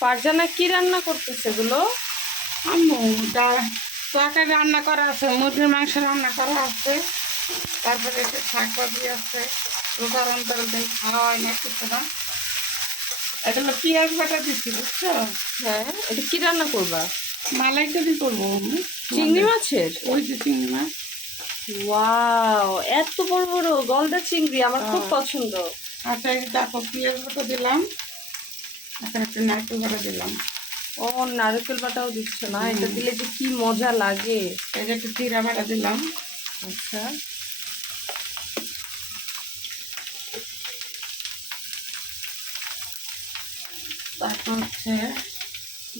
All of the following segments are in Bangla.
ফারজানা কি রান্না করতেছে এগুলো? আম্মু তরকারি রান্না করা আছে, মুরগির মাংস রান্না করা আছে, তারপরে শাক ভাজি আছে। রোজার অন্তর দিন খাওয়া হয় না কিছু না। এটা হলো পেঁয়াজ বাটা দিচ্ছি, বুঝছো? হ্যাঁ, এটা কি রান্না করবা? মালাইকারি করবো আমি। চিংড়ি মাছের? ওই যে চিংড়ি মাছ। ওয়াও, এত বড় বড় গলদা চিংড়ি আমার খুব পছন্দ। আচ্ছা, এই তারপর পেঁয়াজ বাটা দিলাম, আচ্ছা একটু নারকেল বাটা দিলাম। ও, নারকেল বাটাও দিচ্ছ না? এটা দিলে যে কি মজা লাগে। এই যে একটু জিরা বাটা দিলাম। আচ্ছা, তারপর হচ্ছে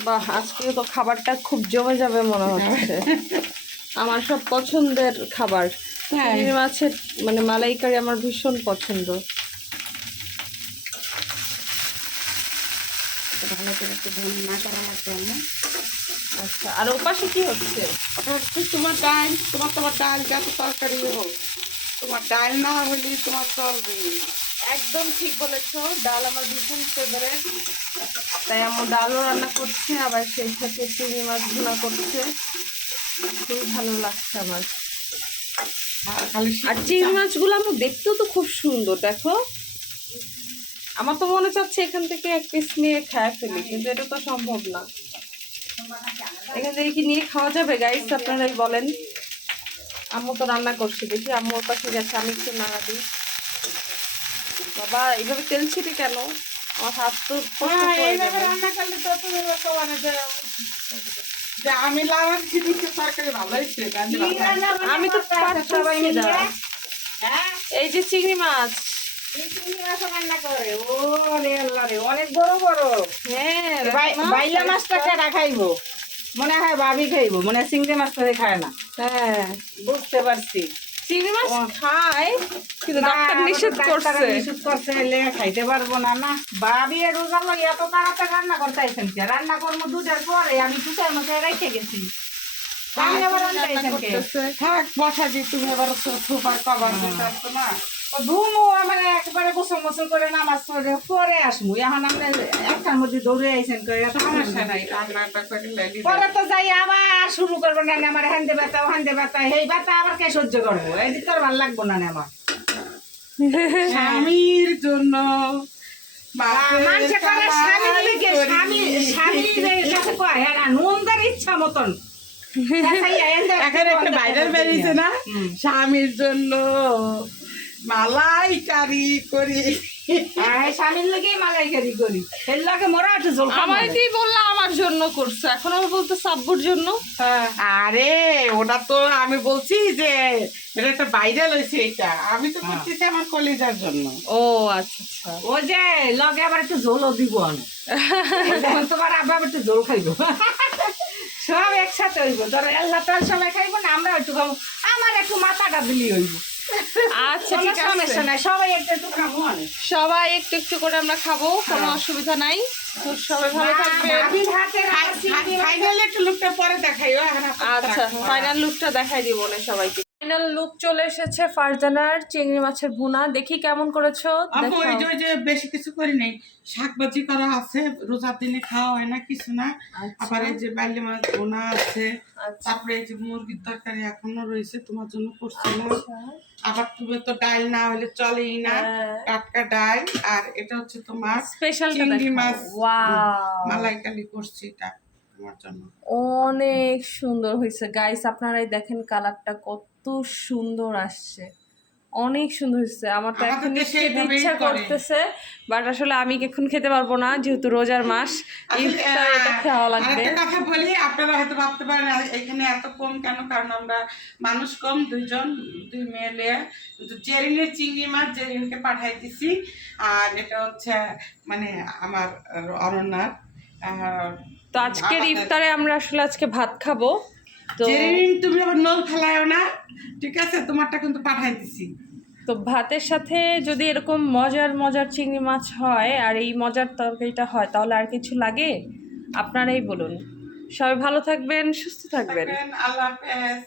বাহ, আজকে তো খাবারটা খুব জমে যাবে মনে হচ্ছে। আমার সব পছন্দের খাবার। চিংড়ি মাছের মানে মালাইকারি আমার ভীষণ পছন্দ। ভালো করে একটু ভুনা করা লাগবে আমার। আচ্ছা, আর ওপাশে কি হচ্ছে? ওটা হচ্ছে তোমার ডাল, তোমার ডাল যত তরকারি হোক, তোমার ডাল না হলে তোমার চলবে না। একদম ঠিক বলেছো, ডাল আমার ভীষণ ফেভারিট। তাই আমার ডালও রান্না করছে, আবার সেই সাথে চিংড়ি মাছ ভুনা করছে। খুব ভালো লাগছে আমার। খালি আর চিংড়ি মাছগুলো আমার দেখতেও তো খুব সুন্দর, দেখো। আমার তো মনে চাচ্ছে এখান থেকে এক পিস নিয়ে খায় ফেলি, কিন্তু এটা তো সম্ভব না। এখান থেকে কি নিয়ে খাওয়া যাবে গাইস? আপনারাই বলেন। আম্মু তো রান্না করছে, দেখি আম্মুর পাশে গেছে, আমি একটু নাড়া দিই। বাবা, এইভাবে তেল ছিটে কেন? আমার হাত তো কষ্ট করে যাবে। রান্না করলে তো তুমি মানে যে আমি লাগাচ্ছি দিকে তরকারি ভালো হয়েছে। আমি তো পারছি না। এই যে চিংড়ি মাছ, অনেক বড় বড়। হ্যাঁ, বাইলা মাছটা কেনা খাইবো, মনে হয় ভাবি খাইবো, মনে হয় চিংড়ি মাছ করে খায় না। হ্যাঁ, বুঝতে পারছি। চিংড়ি মাছ খায়, কিন্তু ডাক্তার নিষেধ করছে। নিষেধ করছে, খাইতে পারবো না। না ভাবি রোজা লই এত তাড়াতাড়ি রান্না করতে আইছেন কে? রান্না করবো দুটার পরে, আমি দুটার মধ্যে রেখে গেছি। আমি আবার রান্না আইছেন কে? থাক বসা দি, তুমি আবার সুপার কভার দিতে আসতো না। ধুমো আমার একবারে গোসল মোসল করে নামাজ পড়ে পরে আসবো। এখন আপনি একটার মধ্যে দৌড়ে আইছেন করে সমস্যা নাই, রান্নাটা করলে পরে তো যাই আবার শুরু করবো না। আমার হ্যান্ডে ব্যথা হ্যান্ডে ব্যথা, এই ব্যথা আবার কে সহ্য করবো? এদিক তো আর ভালো লাগবো না আমার। স্বামীর জন্য মানুষে করে স্বামীর লিগে, স্বামীর কাছে কয় হ্যাঁ নন্দার ইচ্ছা মতন। এখন একটা ভাইরাল বেরিয়েছে না, স্বামীর জন্য মালাইকারি করি। স্বামীর লেগেই মালাইকারি করি, এর লাগে মোরা একটু জল খাবো। আমাকেই বললা আমার জন্য করছে, এখন আমি বলতে সাব্বুর জন্য। আরে ওটা তো আমি বলছি যে এটা একটা ভাইরাল হয়েছে, এটা আমি তো করতেছি আমার কলেজার জন্য। ও আচ্ছা আচ্ছা, ও যে লগে আবার একটু জলও দিব আমি। তোমার আব্বা আবার একটু জল খাইবো, সব একসাথে হইব। ধরো আল্লাহ তার সবাই খাইবো না, আমরা একটু খাবো। আমার একটু মাথাটা দিলি হইব। আচ্ছা ঠিক আছে, সমস্যা নাই, সবাই একটু একটু খাবো। সবাই একটু একটু করে আমরা খাবো, কোনো অসুবিধা নাই। তো সবাই ভালো থাকবেন। ফাইনালি একটু লুকটা পরে দেখাইও। আচ্ছা, ফাইনাল লুকটা দেখাই দিব না সবাইকে। ফাইনাল লুক চলে এসেছে ফারজানার চিংড়ি মাছের ভুনা। দেখি কেমন করেছো। ওই যে বেশি কিছু করি নাই, শাকভাজি করা আছে, রোজার দিনে খাওয়া হয় না কিছু না। আবার এই যে বাইলে মাছ ভুনা আছে, তারপরে এই যে মুরগির তরকারি এখনো রয়েছে, তোমার জন্য করছিলাম। আবার তুমি তো ডাল না হলে চলেই না, টাটকা ডাল। আর এটা হচ্ছে তোমার স্পেশাল চিংড়ি মাছ ওয়াও, মালাইকারি করছি, এটা তোমার জন্য। অনেক সুন্দর হয়েছে গাইস, আপনারাই দেখেন কালারটা কত সুন্দর আসছে, অনেক সুন্দর হয়েছে। আমার তো এখন খেতে ইচ্ছা করতেছে, বাট আসলে আমি এখন খেতে পারবো না, যেহেতু রোজার মাস। ইফতারে এটা খাওয়া লাগবে। একটা কথা বলি, আপনারা হয়তো ভাবতে পারেন এখানে এত কম কেন, কারণ আমরা মানুষ কম, দুই মেয়ে। জেরিনের চিংড়ি মাছ জেরিনকে পাঠাইতেছি, আর এটা হচ্ছে মানে আমার অনন্যার। তো আজকের ইফতারে আমরা আসলে আজকে ভাত খাবো। তো জেরিন তুমি আবার নল ফেলায়ও না, ঠিক আছে? তোমারটা কিন্তু পাঠাই দিছি। তো ভাতের সাথে যদি এরকম মজার মজার চিংড়ি মাছ হয় আর এই মজার তরকারিটা হয়, তাহলে আর কিছু লাগে? আপনারাই বলুন। সবাই ভালো থাকবেন, সুস্থ থাকবেন। আল্লাহ হাফেজ।